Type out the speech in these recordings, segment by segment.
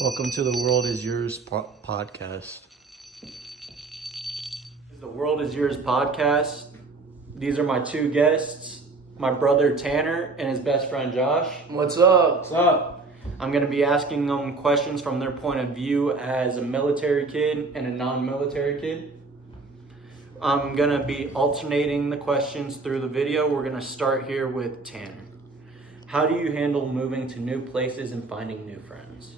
Welcome to the World Is Yours podcast. The World Is Yours podcast. These are my two guests, my brother Tanner and his best friend Josh. What's up? What's up? I'm going to be asking them questions from their point of view as a military kid and a non-military kid. I'm going to be alternating the questions through the video. We're going to start here with Tanner. How do you handle moving to new places and finding new friends?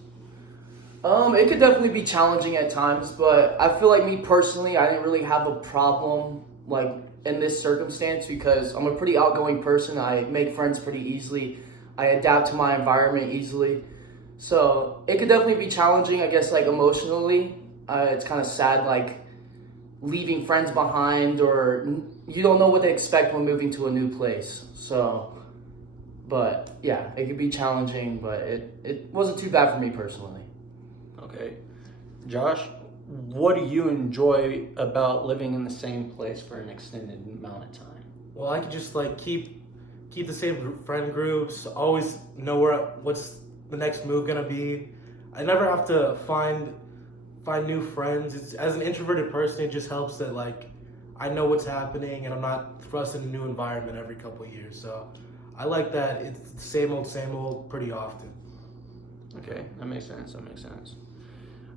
It could definitely be challenging at times, but I feel like me personally, I didn't really have a problem like in this circumstance because I'm a pretty outgoing person. I make friends pretty easily. I adapt to my environment easily. So it could definitely be challenging, I guess, like emotionally. It's kind of sad, like leaving friends behind, or you don't know what to expect when moving to a new place. So, but yeah, it could be challenging, but it wasn't too bad for me personally. Okay. Josh, what do you enjoy about living in the same place for an extended amount of time? Well, I could just like keep the same friend groups. Always know what's the next move gonna be. I never have to find new friends. As an introverted person, it just helps that like I know what's happening and I'm not thrust in a new environment every couple of years. So I like that it's the same old pretty often. Okay, that makes sense.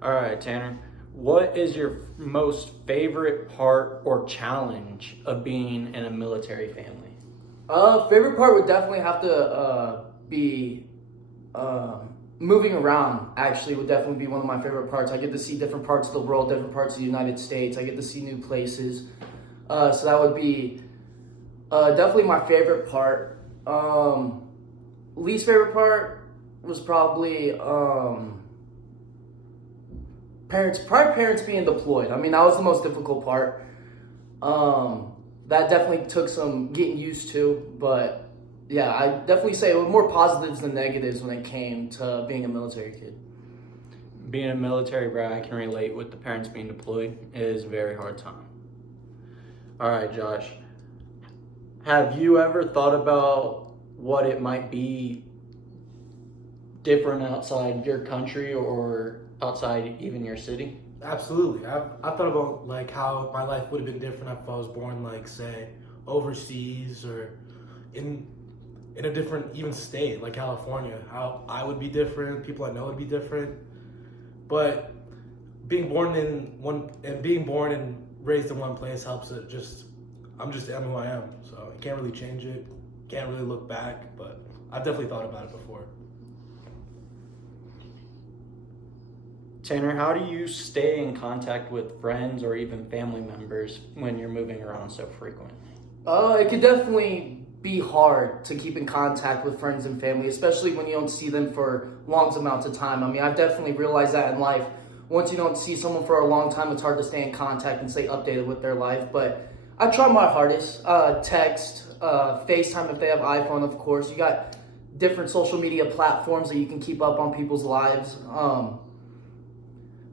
All right, Tanner, what is your most favorite part or challenge of being in a military family? Favorite part would definitely have to be moving around. Actually, would definitely be one of my favorite parts. I get to see different parts of the world, different parts of the United States. I get to see new places. So that would be definitely my favorite part. Least favorite part was probably parents being deployed. I mean, that was the most difficult part. That definitely took some getting used to, but yeah, I definitely say it was more positives than negatives when it came to being a military kid. Being a military brat, I can relate with the parents being deployed. It is a very hard time. All right, Josh, have you ever thought about what it might be different outside your country or outside even your city? Absolutely. I've thought about like how my life would have been different if I was born like say overseas or in a different even state like California. How I would be different, people I know would be different. But being born and raised in one place helps it I'm who I am. So I can't really change it. Can't really look back, but I've definitely thought about it before. Tanner, how do you stay in contact with friends or even family members when you're moving around so frequently? It could definitely be hard to keep in contact with friends and family, especially when you don't see them for long amounts of time. I mean, I've definitely realized that in life. Once you don't see someone for a long time, it's hard to stay in contact and stay updated with their life. But I try my hardest. Text, FaceTime if they have iPhone, of course. You got different social media platforms that you can keep up on people's lives.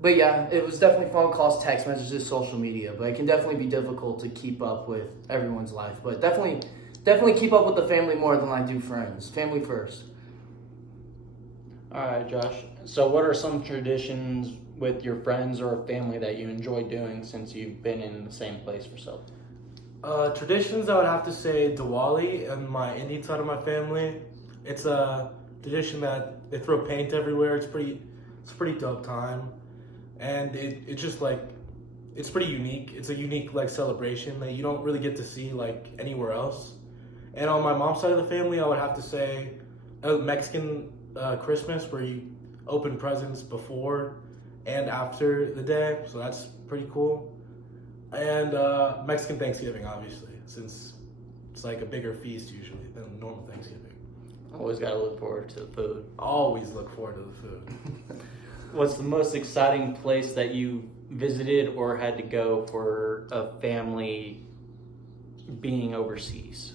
But yeah, it was definitely phone calls, text messages, social media. But it can definitely be difficult to keep up with everyone's life. But definitely keep up with the family more than I do friends. Family first. All right, Josh. So what are some traditions with your friends or family that you enjoy doing since you've been in the same place for so long? Traditions, I would have to say Diwali and my Indian side of my family. It's a tradition that they throw paint everywhere. It's a pretty dope time. And it's just like, it's pretty unique. It's a unique like celebration that you don't really get to see like anywhere else. And on my mom's side of the family, I would have to say Mexican Christmas, where you open presents before and after the day. So that's pretty cool. And Mexican Thanksgiving, obviously, since it's like a bigger feast usually than normal Thanksgiving. Always got to look forward to the food. Always look forward to the food. What's the most exciting place that you visited or had to go for a family being overseas?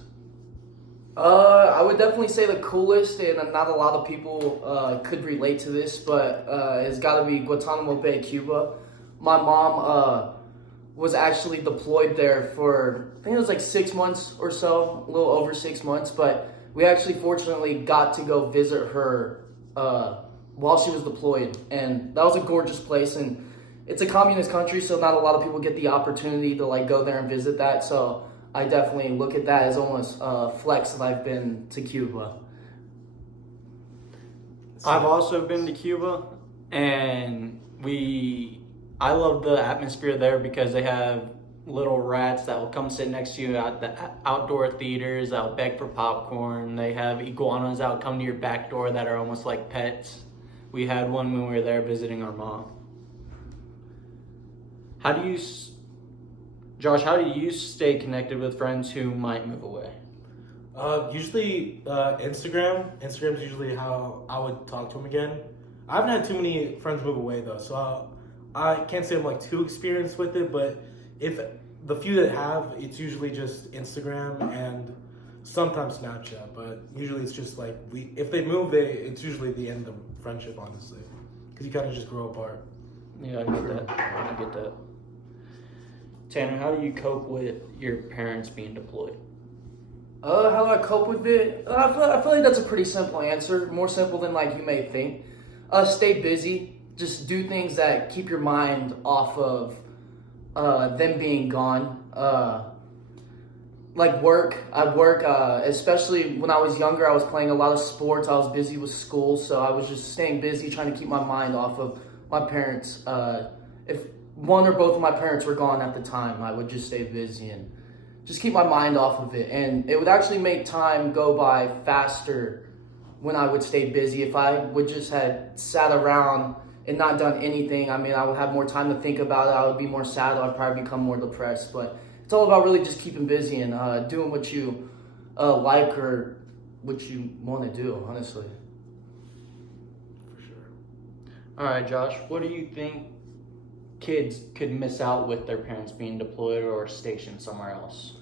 I would definitely say the coolest, and not a lot of people could relate to this, but it's got to be Guantanamo Bay, Cuba. My mom was actually deployed there for, I think it was like 6 months or so, a little over 6 months, but we actually fortunately got to go visit her while she was deployed, and that was a gorgeous place. And it's a communist country, so not a lot of people get the opportunity to like go there and visit that. So I definitely look at that as almost a flex that I've been to Cuba. I've also been to Cuba, and I love the atmosphere there because they have little rats that will come sit next to you at the outdoor theaters that'll beg for popcorn. They have iguanas that'll come to your back door that are almost like pets. We had one when we were there visiting our mom. Josh, how do you stay connected with friends who might move away? Usually Instagram. Instagram's usually how I would talk to them again. I haven't had too many friends move away though, so I can't say I'm like too experienced with it. But if the few that have, it's usually just Instagram and sometimes Snapchat. But usually it's just like if they move, it's usually the end of friendship, honestly, because you kind of just grow apart. Yeah, I get that. Tanner, how do you cope with your parents being deployed? How do I cope with it? I feel like that's a pretty simple answer, more simple than like you may think. Stay busy. Just do things that keep your mind off of them being gone. Like work. I work, especially when I was younger, I was playing a lot of sports. I was busy with school, so I was just staying busy, trying to keep my mind off of my parents. If one or both of my parents were gone at the time, I would just stay busy and just keep my mind off of it. And it would actually make time go by faster when I would stay busy. If I would just had sat around and not done anything, I mean, I would have more time to think about it. I would be more sad. I'd probably become more depressed. But it's all about really just keeping busy and doing what you like or what you want to do, honestly. For sure. All right, Josh, what do you think kids could miss out with their parents being deployed or stationed somewhere else?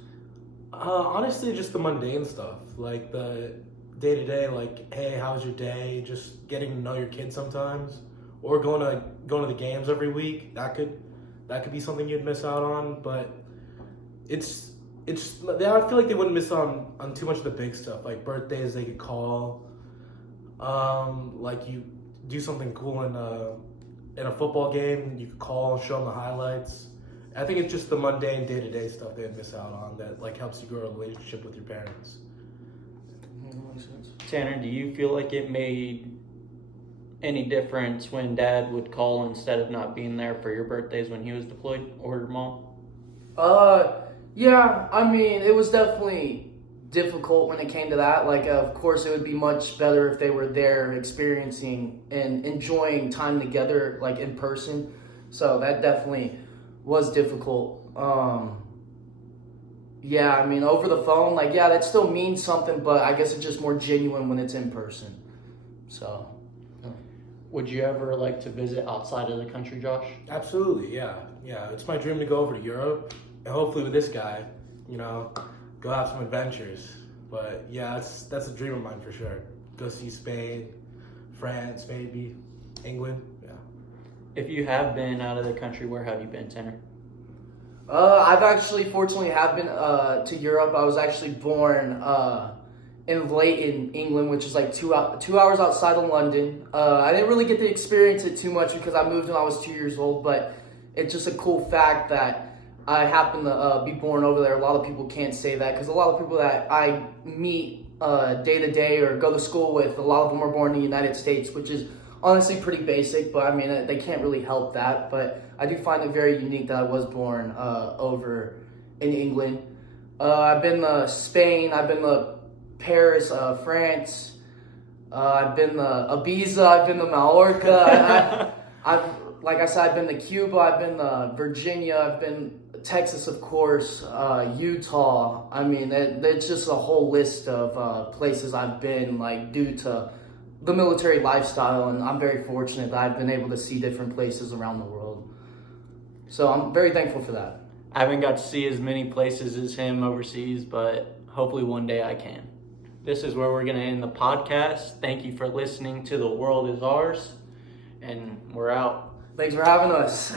Honestly, just the mundane stuff, like the day-to-day, like, hey, how's your day? Just getting to know your kids sometimes, or going to the games every week. That could be something you'd miss out on. But I feel like they wouldn't miss on too much of the big stuff, like birthdays they could call, like you do something cool in a football game, you could call, show them the highlights. I think it's just the mundane day-to-day stuff they'd miss out on that like helps you grow a relationship with your parents. Tanner, do you feel like it made any difference when Dad would call instead of not being there for your birthdays when he was deployed, or your mom? Yeah, I mean, it was definitely difficult when it came to that. Like, of course, it would be much better if they were there experiencing and enjoying time together, like in person. So that definitely was difficult. Yeah, I mean, over the phone, like, yeah, that still means something, but I guess it's just more genuine when it's in person. So. Would you ever like to visit outside of the country, Josh? Absolutely, yeah. It's my dream to go over to Europe, and hopefully with this guy, go have some adventures. But yeah, that's a dream of mine for sure. Go see Spain, France, maybe England. Yeah. If you have been out of the country, where have you been, Tanner? I've actually, fortunately, have been to Europe. I was actually born in Leighton, England, which is like 2 hours outside of London. I didn't really get to experience it too much because I moved when I was 2 years old, but it's just a cool fact that I happen to be born over there. A lot of people can't say that because a lot of people that I meet day to day or go to school with, a lot of them are born in the United States, which is honestly pretty basic, but I mean, they can't really help that. But I do find it very unique that I was born over in England. I've been to Spain, I've been to Paris, France. I've been to Ibiza. I've been to Mallorca. Like I said, I've been to Cuba. I've been to Virginia. I've been Texas, of course. Utah. I mean, it's just a whole list of places I've been, like due to the military lifestyle, and I'm very fortunate that I've been able to see different places around the world. So I'm very thankful for that. I haven't got to see as many places as him overseas, but hopefully one day I can. This is where we're going to end the podcast. Thank you for listening to The World Is Ours, and we're out. Thanks for having us.